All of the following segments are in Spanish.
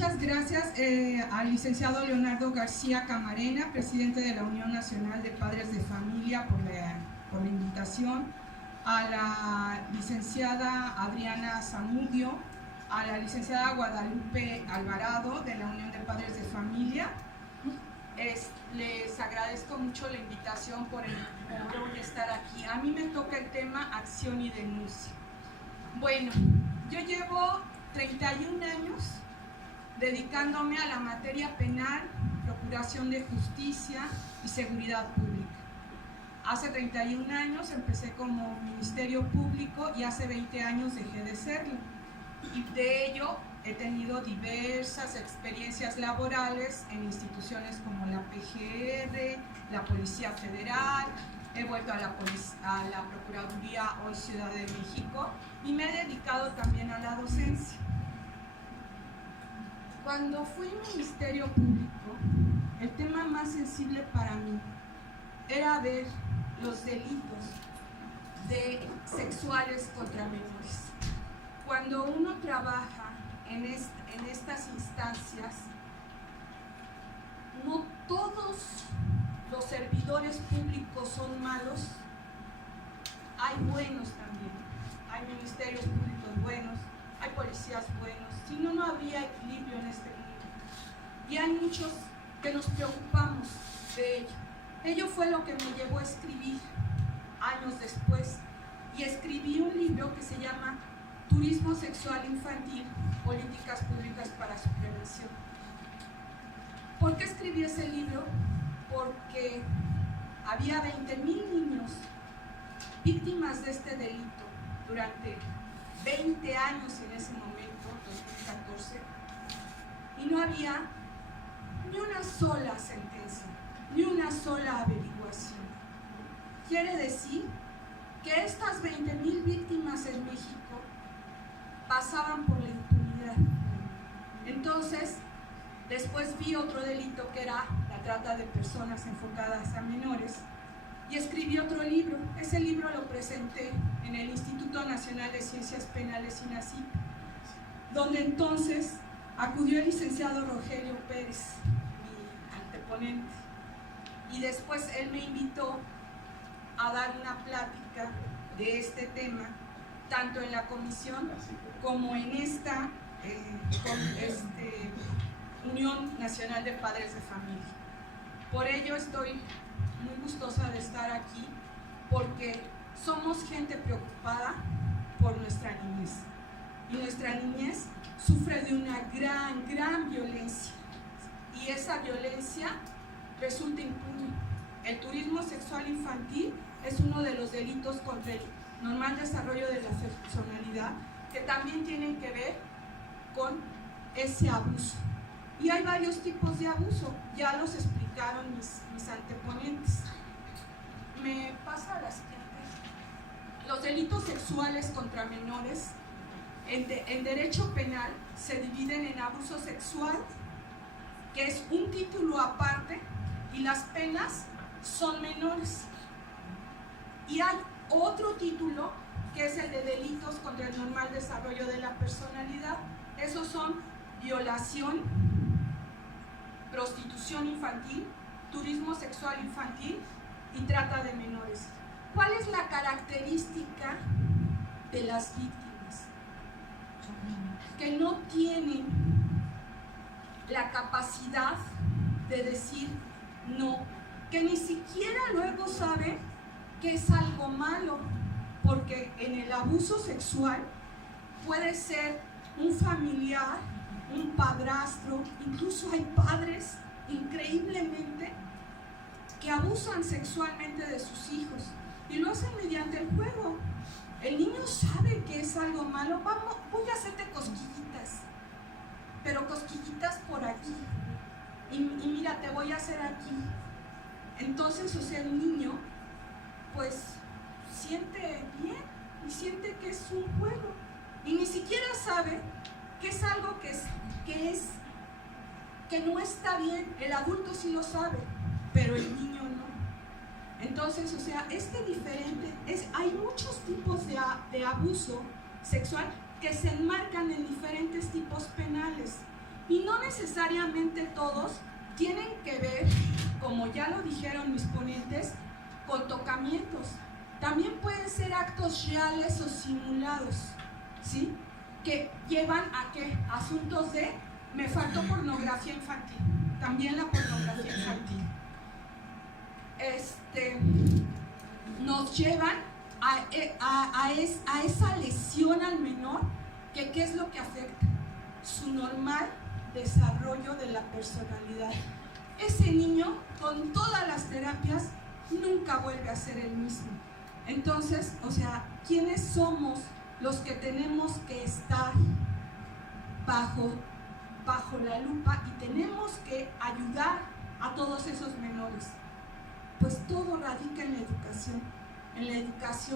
muchas gracias al licenciado Leonardo García Camarena, presidente de la Unión Nacional de Padres de Familia, por la invitación, a la licenciada Adriana Zamudio, a la licenciada Guadalupe Alvarado de la Unión de Padres de Familia. Les agradezco mucho la invitación por hoy estar aquí. A mí me toca el tema acción y denuncia. Bueno, yo llevo 31 años dedicándome a la materia penal, procuración de justicia y seguridad pública. Hace 31 años empecé como Ministerio Público y hace 20 años dejé de serlo. Y de ello he tenido diversas experiencias laborales en instituciones como la PGR, la Policía Federal, he vuelto a la Procuraduría hoy Ciudad de México y me he dedicado también a la docencia. Cuando fui Ministerio Público, el tema más sensible para mí era ver los delitos sexuales contra menores. Cuando uno trabaja en estas instancias, no todos los servidores públicos son malos, hay buenos también, hay ministerios públicos buenos, hay policías buenos, si no, no habría equilibrio en este mundo. Y hay muchos que nos preocupamos de ello. Ello fue lo que me llevó a escribir años después, y escribí un libro que se llama Turismo Sexual Infantil, Políticas Públicas para su Prevención. ¿Por qué escribí ese libro? Porque había 20,000 niños víctimas de este delito durante 20 años en ese momento, 2014, y no había ni una sola sentencia, ni una sola averiguación. Quiere decir que estas 20,000 víctimas en México pasaban por la impunidad. Entonces, después vi otro delito que era la trata de personas enfocadas a menores y escribí otro libro. Ese libro lo presenté en el Instituto Nacional de Ciencias Penales, INACIP, donde entonces acudió el licenciado Rogelio Pérez, mi anteponente, y después él me invitó a dar una plática de este tema, tanto en la comisión como en esta Unión Nacional de Padres de Familia. Por ello estoy muy gustosa de estar aquí, porque somos gente preocupada por nuestra niñez, y nuestra niñez sufre de una gran violencia, y esa violencia resulta impune. El turismo sexual infantil es uno de los delitos contra el normal desarrollo de la personalidad, que también tienen que ver con ese abuso. Y hay varios tipos de abuso, ya los explicaron mis anteponentes. Me pasa a la siguiente. Los delitos sexuales contra menores en derecho penal se dividen en abuso sexual, que es un título aparte, y las penas son menores. Y hay otro título que es el de delitos contra el normal desarrollo de la personalidad. Esos son violación, prostitución infantil, turismo sexual infantil y trata de menores. ¿Cuál es la característica de las víctimas? Que no tienen la capacidad de decir no, que ni siquiera luego saben que es algo malo, porque en el abuso sexual puede ser un familiar, un padrastro, incluso hay padres, increíblemente, que abusan sexualmente de sus hijos y lo hacen mediante el juego. El niño sabe que es algo malo. Vamos, voy a hacerte cosquillitas, pero cosquillitas por aquí, y mira, te voy a hacer aquí. Entonces, o sea, el niño pues siente bien y siente que es un juego, y ni siquiera sabe que es algo que no está bien. El adulto sí lo sabe, pero el niño no. Entonces, o sea, hay muchos tipos de abuso sexual que se enmarcan en diferentes tipos penales, Y no necesariamente todos tienen que ver, como ya lo dijeron mis ponentes, con tocamientos. También pueden ser actos reales o simulados, ¿sí? Que llevan a ¿qué? Asuntos de, me faltó pornografía infantil, también la pornografía infantil. Nos llevan a esa lesión al menor, que ¿qué es lo que afecta? Su normal desarrollo de la personalidad. Ese niño, con todas las terapias, nunca vuelve a ser el mismo. Entonces, o sea, ¿quiénes somos los que tenemos que estar bajo la lupa y tenemos que ayudar a todos esos menores? Pues todo radica en la educación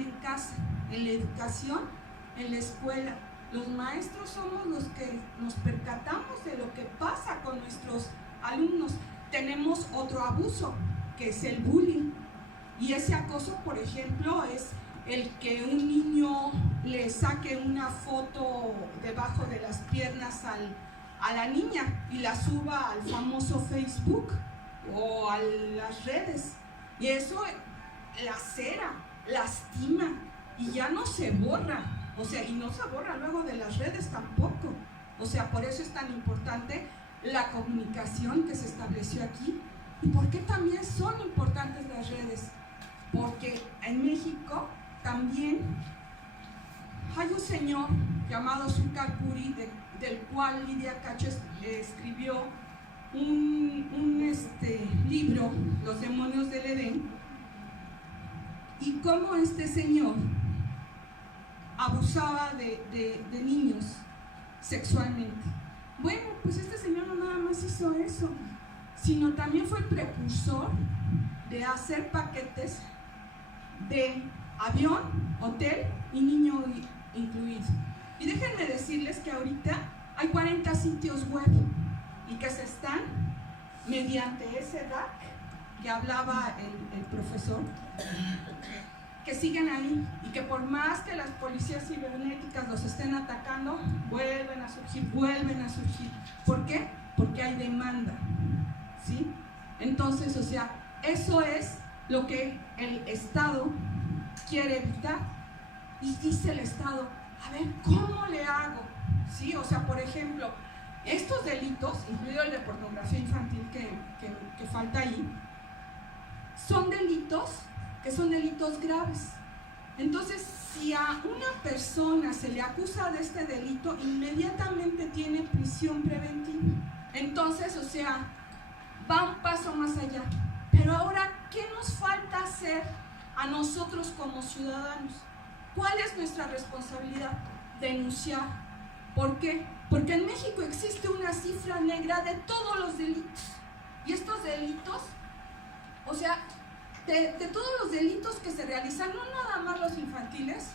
en casa, en la educación en la escuela. Los maestros somos los que nos percatamos de lo que pasa con nuestros alumnos. Tenemos otro abuso, que es el bullying. Y ese acoso, por ejemplo, es el que un niño le saque una foto debajo de las piernas a la niña y la suba al famoso Facebook o a las redes. Y eso lacera, lastima y ya no se borra. O sea, y no se borra luego de las redes tampoco. O sea, por eso es tan importante la comunicación que se estableció aquí. ¿Y por qué también son importantes las redes? Porque en México también hay un señor llamado Zulfikar Puri, del cual Lidia Cacho escribió un libro, Los demonios del Edén, y cómo este señor abusaba de niños sexualmente. Bueno, pues este señor no nada más hizo eso, sino también fue el precursor de hacer paquetes de avión, hotel y niño incluido. Y déjenme decirles que ahorita hay 40 sitios web y que se están, mediante ese DAC que hablaba el profesor, que siguen ahí y que por más que las policías cibernéticas los estén atacando, vuelven a surgir. ¿Por qué? Porque hay demanda, ¿sí? Entonces, o sea, eso es lo que el Estado quiere evitar. Y dice el Estado, a ver, ¿cómo le hago? ¿Sí? O sea, por ejemplo, estos delitos, incluido el de pornografía infantil que falta ahí, son delitos que son delitos graves. Entonces, si a una persona se le acusa de este delito, inmediatamente tiene prisión preventiva. Entonces, o sea, va un paso más allá. Pero ahora, ¿qué nos falta hacer a nosotros como ciudadanos? ¿Cuál es nuestra responsabilidad? Denunciar. ¿Por qué? Porque en México existe una cifra negra de todos los delitos. Y estos delitos, o sea, de todos los delitos que se realizan, no nada más los infantiles,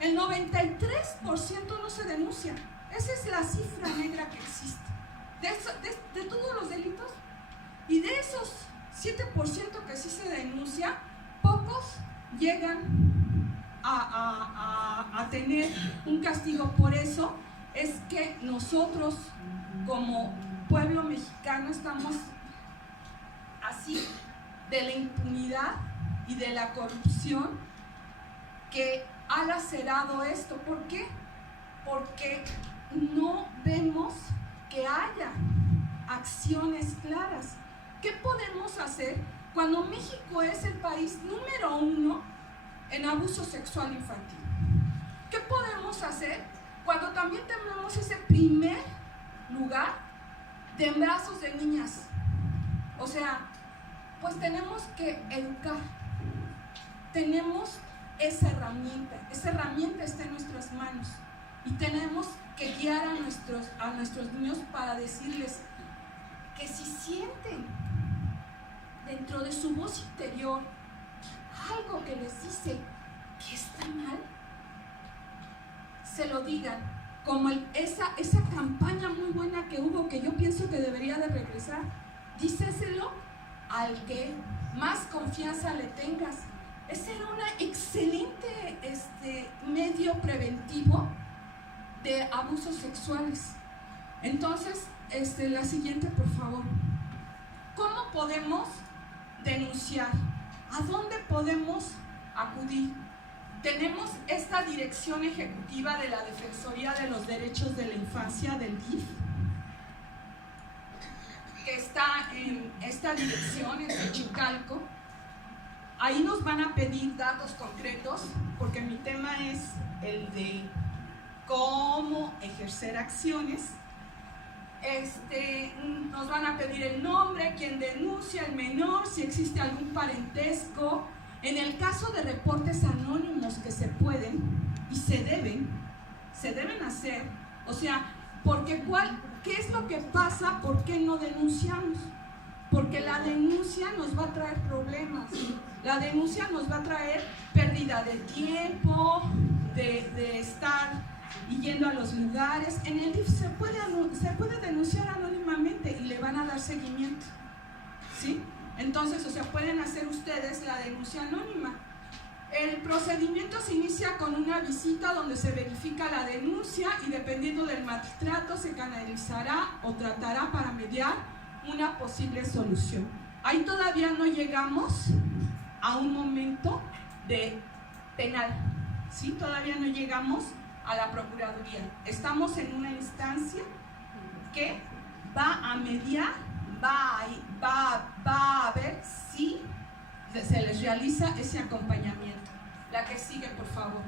el 93% no se denuncia. Esa es la cifra negra que existe. De todos los delitos. Y de esos 7% que sí se denuncia, pocos llegan a tener un castigo. Por eso es que nosotros, como pueblo mexicano, estamos así de la impunidad y de la corrupción que ha lacerado esto. ¿Por qué? Porque no vemos que haya acciones claras. ¿Qué podemos hacer cuando México es el país número 1 en abuso sexual infantil? ¿Qué podemos hacer cuando también tenemos ese primer lugar de embarazos de niñas? O sea, pues tenemos que educar. Tenemos esa herramienta está en nuestras manos y tenemos que guiar a nuestros niños para decirles que si sienten dentro de su voz interior algo que les dice que está mal, se lo digan, como esa campaña muy buena que hubo, que yo pienso que debería de regresar. Díceselo al que más confianza le tengas. Ese era un excelente medio preventivo de abusos sexuales. Entonces, La siguiente, por favor. ¿Cómo podemos denunciar? ¿A dónde podemos acudir? Tenemos esta dirección ejecutiva de la Defensoría de los Derechos de la Infancia, del DIF, que está en esta dirección, en Xochicalco. Ahí nos van a pedir datos concretos, porque mi tema es el de cómo ejercer acciones. Nos van a pedir el nombre, quién denuncia, el menor, si existe algún parentesco. En el caso de reportes anónimos que se pueden y se deben hacer, o sea, porque ¿qué es lo que pasa? ¿Por qué no denunciamos? Porque la denuncia nos va a traer problemas, la denuncia nos va a traer pérdida de tiempo, de estar yendo a los lugares. En el DIF se puede denunciar anónimamente y le van a dar seguimiento, ¿sí? Entonces, o sea, pueden hacer ustedes la denuncia anónima. El procedimiento se inicia con una visita donde se verifica la denuncia y dependiendo del maltrato se canalizará o tratará para mediar una posible solución. Ahí todavía no llegamos a un momento de penal, ¿sí? Todavía no llegamos a la Procuraduría. Estamos en una instancia que va a mediar, va a ver si se les realiza ese acompañamiento. La que sigue, por favor.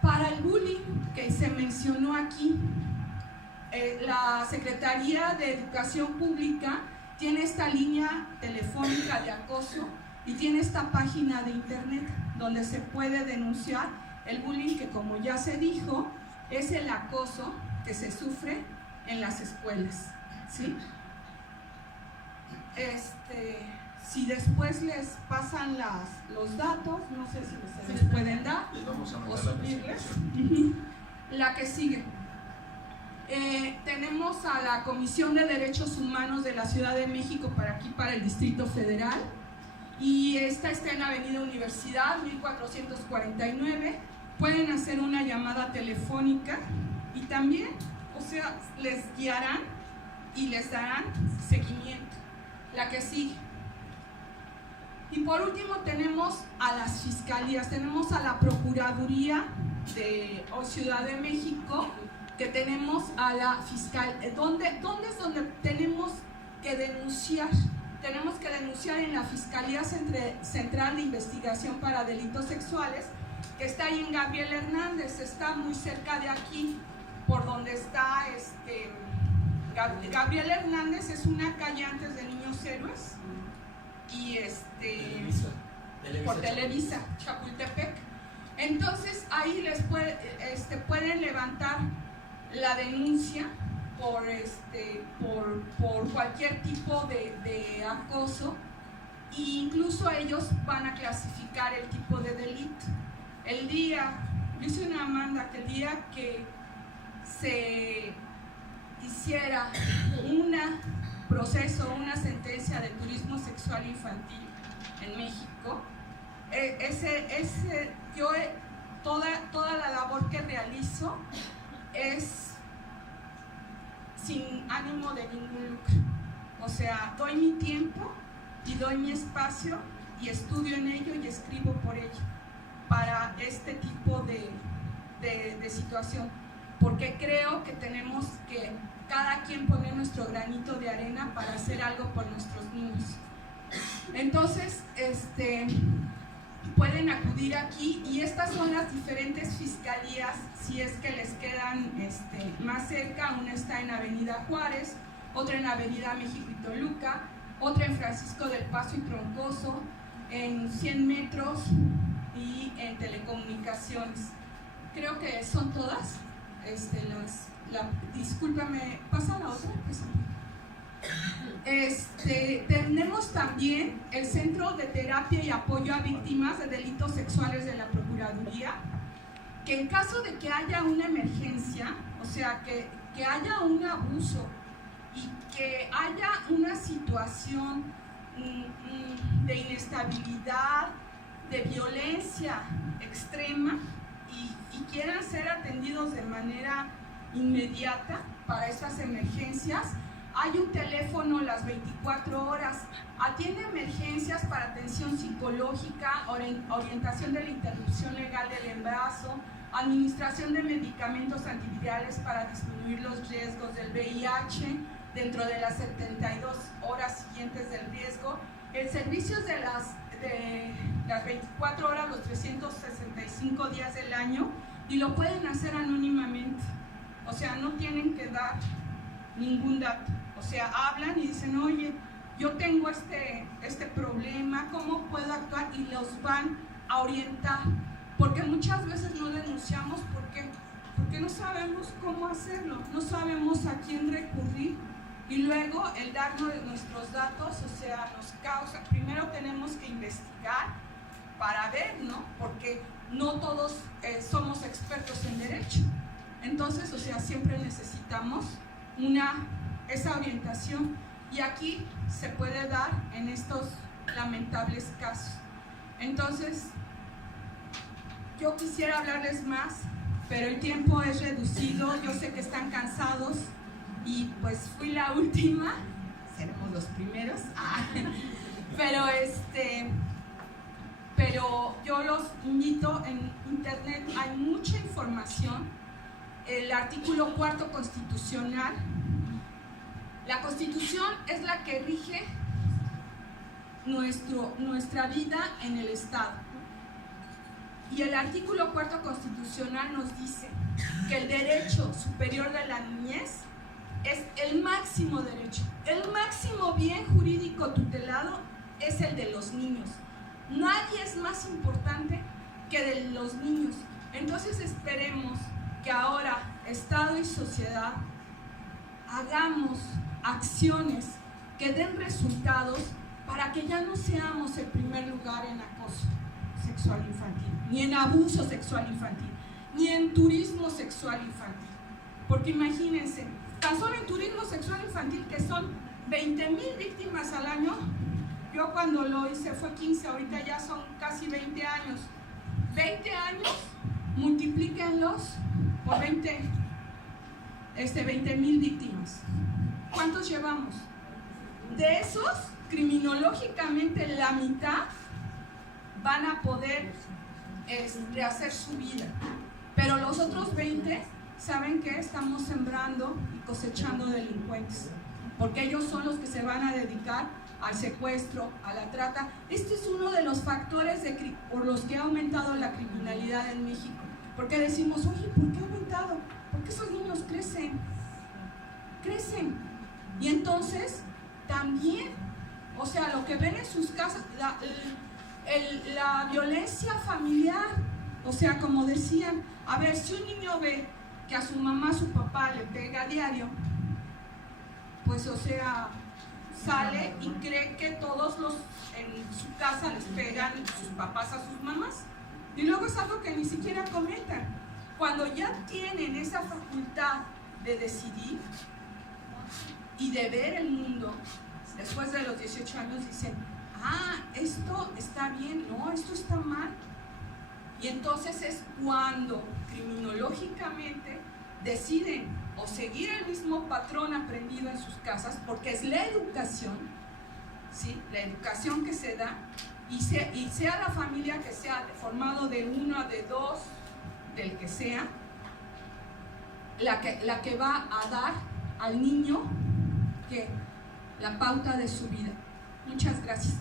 Para el bullying que se mencionó aquí, la Secretaría de Educación Pública tiene esta línea telefónica de acoso y tiene esta página de internet donde se puede denunciar el bullying, que como ya se dijo, es el acoso que se sufre en las escuelas, ¿sí? Si después les pasan los datos, no sé si se les pueden dar o subirles. La que sigue. Tenemos a la Comisión de Derechos Humanos de la Ciudad de México para el Distrito Federal, y esta está en Avenida Universidad 1449. Pueden hacer una llamada telefónica y también, o sea, les guiarán y les darán seguimiento. La que sigue. Y por último tenemos a las fiscalías, tenemos a la Procuraduría de Ciudad de México, que tenemos a la fiscal. ¿Dónde es donde tenemos que denunciar? Tenemos que denunciar en la Fiscalía Central de Investigación para Delitos Sexuales, que está ahí en Gabriel Hernández, está muy cerca de aquí, por donde está Gabriel Hernández. Es una calle antes de Niños Héroes y Televisa, por Televisa, Chapultepec. Entonces ahí les pueden levantar la denuncia por cualquier tipo de acoso, e incluso ellos van a clasificar el tipo de delito. Yo hice una demanda que el día que se hiciera un proceso, una sentencia de turismo sexual infantil en México, toda la labor que realizo es sin ánimo de ningún lucro. O sea, doy mi tiempo y doy mi espacio y estudio en ello y escribo por ello, para este tipo de situación, porque creo que tenemos que cada quien poner nuestro granito de arena para hacer algo por nuestros niños. Entonces, pueden acudir aquí, y estas son las diferentes fiscalías, si es que les quedan más cerca. Una está en Avenida Juárez, otra en Avenida México y Toluca, otra en Francisco del Paso y Troncoso, en 100 metros y en Telecomunicaciones. Creo que son todas. Discúlpame, pasa la otra. Tenemos también el Centro de Terapia y Apoyo a Víctimas de Delitos Sexuales de la Procuraduría, que en caso de que haya una emergencia, o sea, que haya un abuso y que haya una situación de inestabilidad, de violencia extrema, y quieran ser atendidos de manera inmediata para estas emergencias. Hay un teléfono las 24 horas, atiende emergencias para atención psicológica, orientación de la interrupción legal del embarazo, administración de medicamentos antivirales para disminuir los riesgos del VIH dentro de las 72 horas siguientes del riesgo. El servicio es de las 24 horas, los 365 días del año, y lo pueden hacer anónimamente. O sea, no tienen que dar ningún dato. O sea, hablan y dicen, oye, yo tengo este problema, ¿cómo puedo actuar? Y los van a orientar. Porque muchas veces no denunciamos, ¿por qué? Porque no sabemos cómo hacerlo, no sabemos a quién recurrir. Y luego el darnos nuestros datos, o sea, nos causa, primero tenemos que investigar para ver, ¿no? Porque no todos somos expertos en derecho. Entonces, o sea, siempre necesitamos esa orientación. Y aquí se puede dar en estos lamentables casos. Entonces, yo quisiera hablarles más, pero el tiempo es reducido. Yo sé que están cansados y pues fui la última, seremos los primeros. Pero yo los invito, en internet hay mucha información. El artículo 4 constitucional, la Constitución es la que rige nuestra vida en el Estado. Y el artículo 4 constitucional nos dice que el derecho superior de la niñez es el máximo derecho. El máximo bien jurídico tutelado es el de los niños. Nadie es más importante que de los niños. Entonces esperemos que ahora Estado y sociedad hagamos acciones que den resultados para que ya no seamos el primer lugar en acoso sexual infantil, ni en abuso sexual infantil, ni en turismo sexual infantil. Porque imagínense, tan solo en turismo sexual infantil, que son 20,000 víctimas al año. Yo cuando lo hice fue 15, ahorita ya son casi 20 años. 20 años, multiplíquenlos por 20,000 víctimas. ¿Cuántos llevamos? De esos, criminológicamente la mitad van a poder rehacer su vida, pero los otros 20, ¿saben qué? Estamos sembrando y cosechando delincuentes, porque ellos son los que se van a dedicar al secuestro, a la trata. Este es uno de los factores por los que ha aumentado la criminalidad en México, porque decimos, oye, ¿por qué ha aumentado? Porque esos niños crecen, y entonces también, o sea, lo que ven en sus casas, la violencia familiar, o sea, como decían, a ver, si un niño ve que a su mamá, a su papá le pega a diario, pues, o sea, sale y cree que todos en su casa les pegan sus papás a sus mamás, y luego es algo que ni siquiera comentan. Cuando ya tienen esa facultad de decidir y de ver el mundo, después de los 18 años dicen, esto está bien, no, esto está mal. Y entonces es cuando criminológicamente deciden o seguir el mismo patrón aprendido en sus casas, porque es la educación, ¿sí? La educación que se da, y sea la familia que sea formado de uno, de dos, del que sea, la que va a dar al niño la pauta de su vida. Muchas gracias.